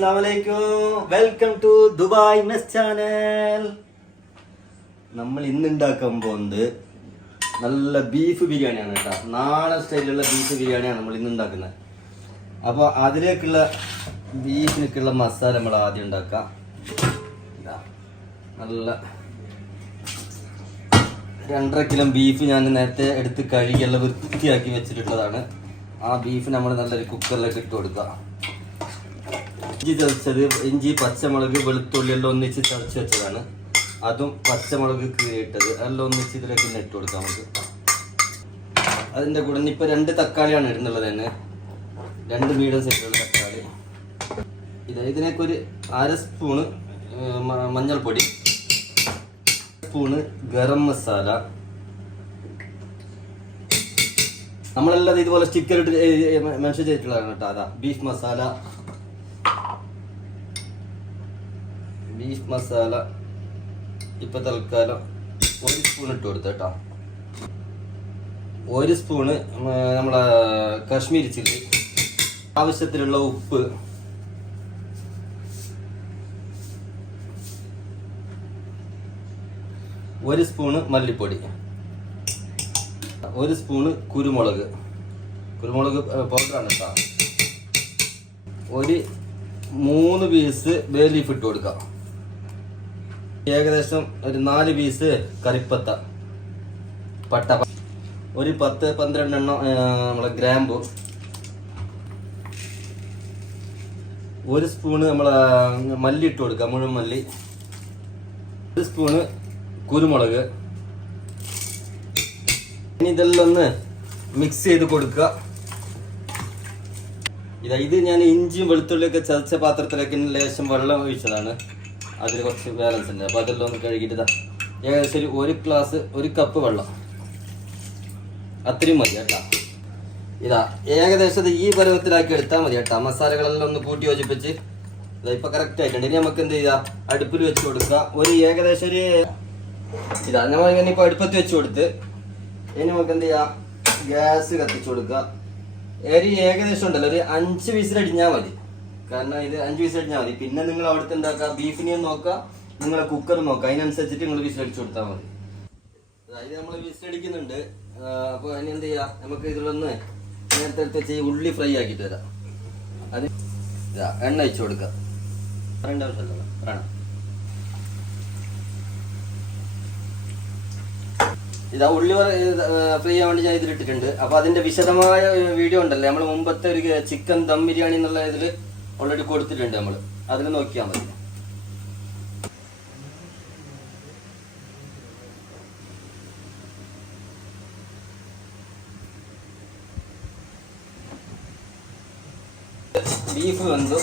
അസ്സലാമലൈക്കും, welcome to Dubai mess channel. നമ്മൾ ഇന്ന് ഉണ്ടാക്കാൻ പോകുന്നത് നല്ല ബീഫ് ബിരിയാണിയാണ് കേട്ടോ. നാടൻ സ്റ്റൈലിലുള്ള ബീഫ് ബിരിയാണിയാണ് നമ്മൾ ഇന്ന് ഉണ്ടാക്കുന്നത്. അപ്പോൾ അതിലേക്കുള്ള ബീഫിനൊക്കെയുള്ള മസാല നമ്മൾ ആദ്യം ഉണ്ടാക്കാം. നല്ല 2.5 കിലോ ബീഫ് ഞാൻ നേരത്തെ എടുത്ത് കഴുകിയെല്ലാം വൃത്തിയാക്കി വെച്ചിട്ടുള്ളതാണ്. ആ ബീഫ് നമ്മൾ നല്ലൊരു കുക്കറിലേക്ക് ഇട്ട് കൊടുക്കുക. ഇഞ്ചി ചതച്ചത്, ഇഞ്ചി, പച്ചമുളക്, വെളുത്തുള്ളി എല്ലാം ഒന്നിച്ച് ചതച്ച് വെച്ചതാണ്. അതും പച്ചമുളക് കീറിയിട്ടത് എല്ലാം ഒന്നിച്ച് ഇതിലേക്ക് ഇട്ട് കൊടുക്കാം നമുക്ക്. അതിൻ്റെ കൂടെ ഇപ്പോൾ 2 തക്കാളിയാണ് ഇടുന്നുള്ളത് തന്നെ, 2 മീഡിയം സൈസിലുള്ള തക്കാളി. ഇതിനൊക്കെ ഒരു 1/2 സ്പൂണ് മഞ്ഞൾപ്പൊടി, സ്പൂണ് ഗരം മസാല. നമ്മളെല്ലാം ഇതുപോലെ സ്റ്റിക്കർ ഇട്ട് മെൻഷൻ ചെയ്തിട്ടുള്ളതാണ് കേട്ടോ. അതാ ബീഫ് മസാല. ബീഫ് മസാല ഇപ്പൊ തൽക്കാലം 1 സ്പൂൺ ഇട്ട് കൊടുത്ത കേട്ടോ. 1 സ്പൂണ് നമ്മളെ കാശ്മീരി ചില്ലി, ആവശ്യത്തിനുള്ള ഉപ്പ്, ഒരു സ്പൂണ് മല്ലിപ്പൊടി, 1 സ്പൂണ് കുരുമുളക് പൗഡറാണ് കേട്ടോ. 3 പീസ് ബേ ലീഫ് ഇട്ട് കൊടുക്കാം. ഏകദേശം ഒരു 4 പീസ് കറിപ്പത്ത, പട്ട, ഒരു 10-12 എണ്ണം നമ്മളെ ഗ്രാമ്പു, 1 സ്പൂണ് നമ്മളെ മല്ലി ഇട്ട് കൊടുക്കുക, മുഴുവൻ മല്ലി, 1 സ്പൂണ് കുരുമുളക്. ഇനി ഇതെല്ലാം ഒന്ന് മിക്സ് ചെയ്ത് കൊടുക്കുക. ഇത് ഞാൻ ഇഞ്ചിയും വെളുത്തുള്ളിയൊക്കെ ചതച്ച പാത്രത്തിലേക്ക് ലേശം വെള്ളം ഒഴിച്ചതാണ്. അതിൽ കുറച്ച് ബാലൻസ് ഉണ്ട്. അപ്പോൾ അതെല്ലാം ഒന്ന് കഴുകിയിട്ട് ഏകദേശം 1 കപ്പ് വെള്ളം, അത്രയും മതി കേട്ടോ. ഏകദേശം ഈ പരുവത്തിലാക്കി എടുത്താൽ മതി കേട്ടോ. മസാലകളെല്ലാം ഒന്ന് കൂട്ടി യോജിപ്പിച്ച് ഇപ്പം കറക്റ്റ് ആയിട്ടുണ്ട്. ഇനി നമുക്ക് എന്ത് ചെയ്യാം, അടുപ്പിൽ വെച്ച് കൊടുക്കുക. ഏകദേശം നമ്മൾ ഇങ്ങനെ ഇപ്പോൾ അടുപ്പത്ത് വെച്ച് കൊടുത്ത് ഇനി നമുക്ക് എന്ത് ചെയ്യാം, ഗ്യാസ് കത്തിച്ച് കൊടുക്കുക. ഏകദേശം ഉണ്ടല്ലോ ഒരു 5 വിസിലടിഞ്ഞാൽ മതി. കാരണം ഇത് 5 വിസിലടിഞ്ഞാൽ മതി. പിന്നെ നിങ്ങൾ അവിടുത്തെ ഉണ്ടാക്കുക, ബീഫിനെയും നോക്കുക, നിങ്ങളെ കുക്കർ നോക്കുക, അതിനനുസരിച്ചിട്ട് നിങ്ങൾ വിസിലടിച്ച് കൊടുത്താൽ മതി. അതായത് നമ്മൾ വിസിലടിക്കുന്നുണ്ട്. അപ്പോൾ ഇനി എന്ത് ചെയ്യാം, നമുക്ക് ഇതിലൊന്ന് നേരത്തെ വെച്ച് ഉള്ളി ഫ്രൈ ആക്കിയിട്ട് തരാം. അത് എണ്ണ ഒഴിച്ച് കൊടുക്കുക. പറയേണ്ട ആവശ്യമല്ലോ, വേണം. ഉള്ളി ഫ്രൈ ചെയ്യാൻ വേണ്ടി ഞാൻ ഇതിലിട്ടിട്ടുണ്ട്. അപ്പോൾ അതിന്റെ വിശദമായ വീഡിയോ ഉണ്ടല്ലോ, നമ്മൾ മുമ്പത്തെ ഒരു ചിക്കൻ ദം ബിരിയാണി എന്നുള്ള ഇതിൽ ഓൾറെഡി കൊടുത്തിട്ടുണ്ട്. നമ്മൾ അതിൽ നോക്കിയാൽ മതി. ബീഫ് വെന്തു.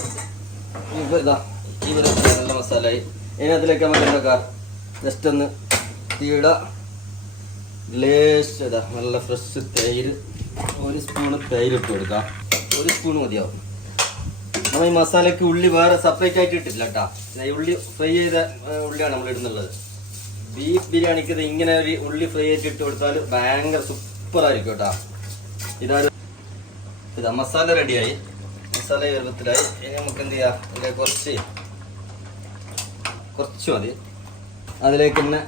ഈ നല്ല മസാലയായി. ഇനി അതിലേക്ക് നമുക്ക് എന്താക്കാം, ജസ്റ്റ് ഒന്ന് തീട ലേശം നല്ല ഫ്രഷ് തൈര്, 1 സ്പൂണ് തൈര് ഇട്ട് കൊടുക്കാം. 1 സ്പൂൺ മതിയാവും. നമ്മൾ ഈ മസാലയ്ക്ക് ഉള്ളി വേറെ സെപ്പറേറ്റ് ആയിട്ട് ഇട്ടില്ല കേട്ടോ. ഉള്ളി ഫ്രൈ ചെയ്ത ഉള്ളിയാണ് നമ്മൾ ഇടുന്നുള്ളത്. ബീഫ് ബിരിയാണിക്ക് ഇത് ഇങ്ങനെ ഒരു ഉള്ളി ഫ്രൈ ആയിട്ട് ഇട്ട് കൊടുത്താൽ ഭയങ്കര സൂപ്പറായിരിക്കും കേട്ടോ. മസാല റെഡിയായി, മസാല രൂപത്തിലായി. ഇനി നമുക്ക് എന്ത് ചെയ്യാം, ഇതിലേക്ക് കുറച്ച് മതി. അതിലേക്ക് തന്നെ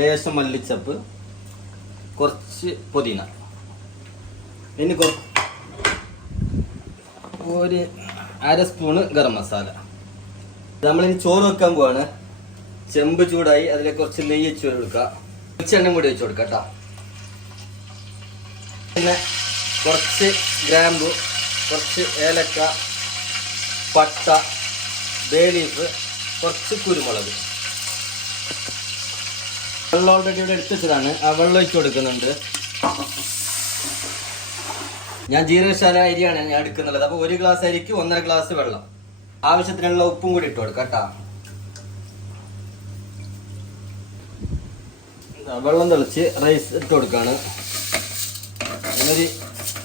ലേശം മല്ലിച്ചപ്പ്, കുറച്ച് പുതിന, ഇനി 1/2 സ്പൂണ് ഗരം മസാല. നമ്മളിനി ചോറ് വെക്കാൻ പോവാണ്. ചെമ്പ് ചൂടായി, അതിലേക്ക് കുറച്ച് നെയ്യ് വെച്ച് കൊടുക്കുക, എണ്ണ കൂടി വെച്ച് കൊടുക്കുക കേട്ടോ. പിന്നെ കുറച്ച് ഗ്രാമ്പു, കുറച്ച് ഏലക്ക, പട്ട, ബേ ലീഫ്, കുറച്ച് കുരുമുളക്. വെള്ളം ഓൾറെഡി ഇവിടെ എടുത്ത് വെച്ചതാണ്. ആ വെള്ളം ഒഴിച്ച് കൊടുക്കുന്നുണ്ട്. ഞാൻ ജീരകശാല അരിയാണ് ഞാൻ എടുക്കുന്നുള്ളത്. അപ്പോൾ 1 ഗ്ലാസ് അരിക്ക് 1.5 ഗ്ലാസ് വെള്ളം, ആവശ്യത്തിനുള്ള ഉപ്പും കൂടി ഇട്ട് കൊടുക്കാം കേട്ടോ. വെള്ളം തെളിച്ച് റൈസ് ഇട്ട് കൊടുക്കുകയാണ്. അതിനൊരു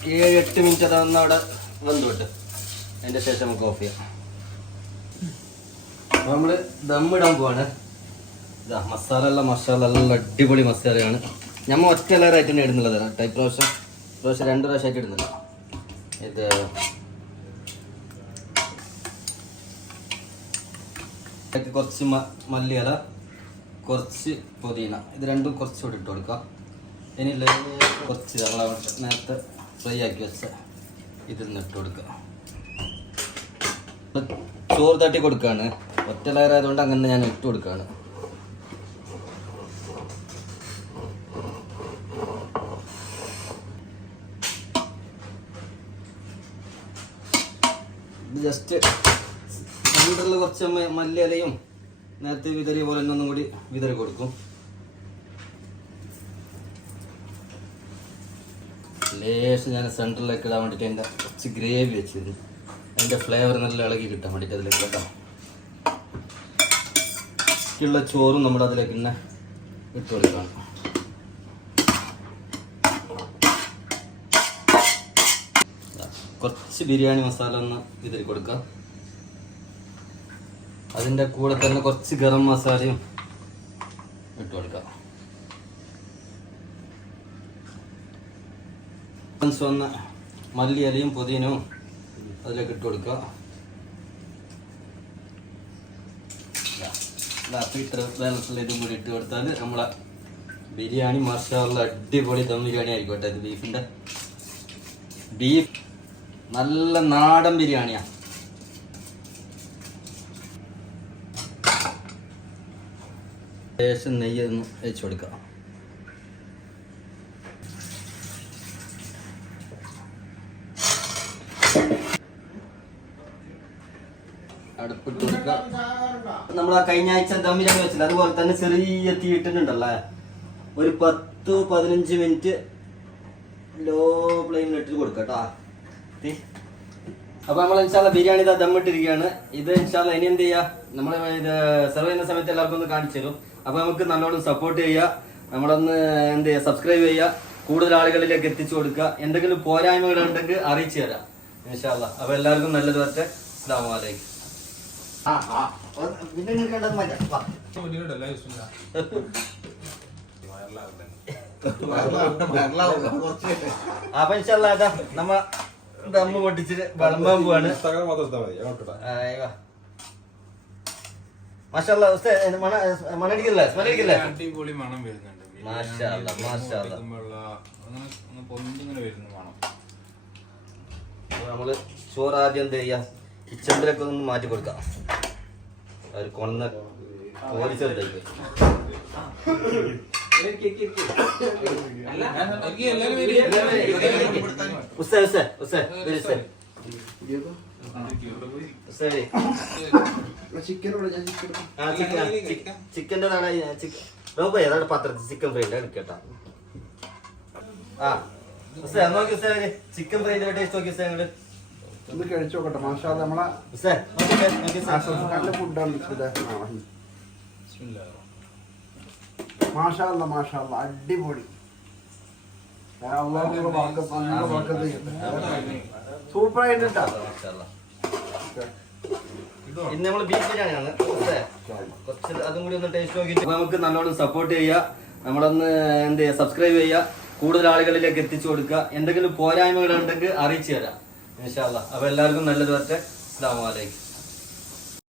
7-8 മിനിറ്റ് അതൊന്ന് അവിടെ വെന്ത് വിട്ട് അതിൻ്റെ ശേഷം നമുക്ക് ഓഫ് ചെയ്യാം. നമ്മൾ ദമ്മിടാൻ പോവാണ്. മസാല എല്ലാം അടിപൊളി മസാലയാണ്. ഞമ്മ ഒറ്റ ലെയറായിട്ട് തന്നെ ഇടുന്നുള്ളത്. പ്രാവശ്യം 2 പ്രാവശ്യമായിട്ട് ഇടുന്നില്ല. ഇത് കുറച്ച് മല്ലിയില, കുറച്ച് പുതിന, ഇത് രണ്ടും കുറച്ചുകൂടി ഇട്ട് കൊടുക്കാം. ഇനി കുറച്ച് നമ്മൾ നേരത്തെ ഫ്രൈ ആക്കി വെച്ച ഇതിൽ നിന്ന് ഇട്ട് കൊടുക്കുക. ചോറ് തട്ടി കൊടുക്കുകയാണ്, ഒറ്റ ലെയറായതുകൊണ്ട് അങ്ങനെ ഞാൻ ഇട്ട് കൊടുക്കുകയാണ്. ജസ്റ്റ് സെൻറ്ററിൽ കുറച്ച് മല്ലിയിലയും നേരത്തെ വിതറിയ പോലെ തന്നെ ഒന്നും കൂടി വിതറി കൊടുക്കും. ലേശം ഞാൻ സെൻറ്ററിലേക്ക് ഇടാൻ വേണ്ടിയിട്ട് അതിൻ്റെ കുറച്ച് ഗ്രേവി വെച്ചിരുന്നു, അതിൻ്റെ ഫ്ലേവർ നല്ല ഇളകി കിട്ടാൻ വേണ്ടിയിട്ട് അതിലേക്ക് കേട്ടോ. ഉള്ള ചോറും നമ്മുടെ അതിലേക്ക് തന്നെ ഇട്ട് കൊടുക്കണം. കുറച്ച് ബിരിയാണി മസാല ഒന്ന് ഇതിൽ കൊടുക്കാം. അതിൻ്റെ കൂടെ തന്നെ കുറച്ച് ഗരം മസാലയും ഇട്ട് കൊടുക്കാം. വന്ന മല്ലിയിലയും പുതിനയും അതിലേക്ക് ഇട്ട് കൊടുക്കുക. ഇത്ര ബാലൻസുള്ള ഇതും കൂടി ഇട്ട് കൊടുത്താൽ നമ്മളെ ബിരിയാണി മാഷാഅല്ലാ അടിപൊളി ദം ബിരിയാണി ആയിക്കോട്ടെ. ഇത് ബീഫ് നല്ല നാടൻ ബിരിയാണിയാണ്. ലേശം നെയ്യ് ഒന്ന് വെച്ച് കൊടുക്കാം. അടുപ്പിട്ട് കൊടുക്കുക. നമ്മൾ ആ കഴിഞ്ഞ ആഴ്ച ദം ബിരിയാണി വെച്ചില്ല, അതുപോലെ തന്നെ ചെറിയ തീ ഇട്ടിട്ടുണ്ടല്ലേ, ഒരു 10-15 മിനിറ്റ് ലോ ഫ്ലെയിമിൽ ഇട്ട് കൊടുക്കാം കേട്ടോ. അപ്പൊ നമ്മൾ ഇൻഷാല്ല ബിരിയാണി ഇതാ ദമ്മിട്ടിരിക്കുകയാണ്. ഇത് ഇൻഷാല്ല ഇനി എന്ത് ചെയ്യാ, നമ്മൾ ഇത് സെർവ് ചെയ്യുന്ന സമയത്ത് എല്ലാവർക്കും ഒന്ന് കാണിച്ചു തരും. അപ്പൊ നമുക്ക് നല്ലോണം സപ്പോർട്ട് ചെയ്യുക, നമ്മളൊന്ന് എന്ത് ചെയ്യുക, സബ്സ്ക്രൈബ് ചെയ്യുക, കൂടുതൽ ആളുകളിലേക്ക് എത്തിച്ചു കൊടുക്കുക. എന്തെങ്കിലും പോരായ്മകൾ ഉണ്ടെങ്കിൽ അറിയിച്ചു തരാം ഇൻഷാല്ല. അപ്പൊ എല്ലാവർക്കും നല്ലത് വരട്ടെ. അസ്സലാമു അലൈക്കും. അപ്പൊ ഇൻഷാല്ല അതാ നമ്മ ദമ്മ് പൊട്ടിച്ചിട്ട് വിളമ്പാൻ പോവാണ്. മാഷാഅല്ലാ ഉസ്താദ് മണടിക്കില്ലേ, സ്മെല്ലടിക്കില്ലേ? അടിപൊളി മണം വരുന്നുണ്ട്. മാഷാഅല്ലാ മാഷാഅല്ലാ. നമ്മള് ചോറ് ആദ്യം എന്ത് ചെയ്യാ, കിച്ചണിലൊക്കെ ഒന്ന് മാറ്റി കൊടുക്കാം. ഒരു കൊന്ന കോരിച്ചെടുത്തേക്ക് ചിക്കൻ്റെ ഏതാണ് പത്രത്തിൽ ചിക്കൻ ഫ്രൈ എടുക്കട്ടാ. ആ നോക്കി ചിക്കൻ ഫ്രൈൻ്റെ ടേസ്റ്റ് നോക്കി അങ്ങോട്ട് ഒന്ന് കഴിച്ചു നോക്കട്ടെ. മാഷാഅല്ലാ നമ്മളെ ഫുഡാണ്. മാഷാഅല്ലാ മാഷാഅല്ലാ അടിപൊളി. സൂപ്പർ ആയിട്ട് ഇന്ന് നമ്മള് ബീഫ് ബിരിയാണിയാണ്. കുറച്ച് അതും കൂടി ഒന്ന് ടേസ്റ്റ് നോക്കിയിട്ട് നമുക്ക് നല്ലോണം സപ്പോർട്ട് ചെയ്യുക, നമ്മളൊന്ന് എന്ത് ചെയ്യുക, സബ്സ്ക്രൈബ് ചെയ്യുക, കൂടുതൽ ആളുകളിലേക്ക് എത്തിച്ചു കൊടുക്കുക. എന്തെങ്കിലും പോരായ്മകൾ ഉണ്ടെങ്കിൽ അറിയിച്ചു തരാം ഇൻഷാ അല്ലാ. അപ്പൊ എല്ലാവർക്കും നല്ലത് വരട്ടെ. അസ്സലാമു അലൈക്കും.